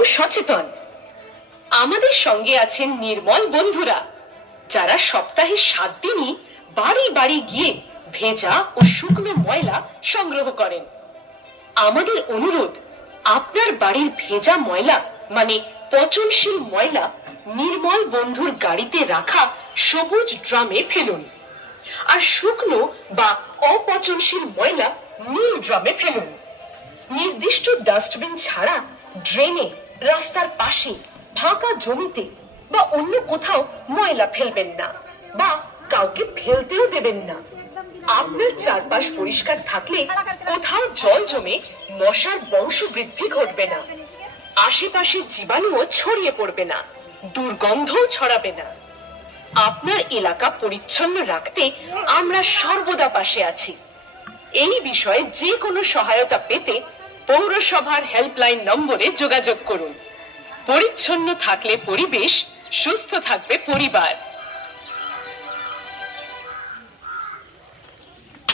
এবং সচেতন। আমাদের সঙ্গে আছেন নির্মল বন্ধুরা, যারা সপ্তাহে 7 দিনই বাড়ি বাড়ি গিয়ে ভেজা ও শুকনো ময়লা সংগ্রহ করেন। আমাদের অনুরোধ, আপনার বাড়ির ভেজা ময়লা মানে পচনশীল ময়লা নির্মল বন্ধুর গাড়িতে রাখা সবুজ ড্রামে ফেলুন, আর শুকনো বা অপচনশীল ময়লা নীল ড্রামে ফেলুন। নির্দিষ্ট ডাস্টবিন ছাড়া ড্রেনে, রাস্তার পাশে, ফাঁকা জমিতে বা অন্য কোথাও ময়লা ফেলবেন না, বা কাউকে ফেলতেও দেবেন না। আপনার চারপাশ পরিষ্কার থাকলে কোথাও জল জমে মশার বংশবৃদ্ধি ঘটবে না, আশেপাশে জীবাণুও ছড়িয়ে পড়বে না, দুর্গন্ধও ছড়াবে না। আপনার এলাকা পরিচ্ছন্ন রাখতে আমরা সর্বদা পাশে আছি। এই বিষয়ে যে কোনো সহায়তা পেতে পৌরসভার হেল্পলাইন নম্বরে যোগাযোগ করুন। পরিচ্ছন্ন থাকলে পরিবেশ, সুস্থ থাকবে পরিবার।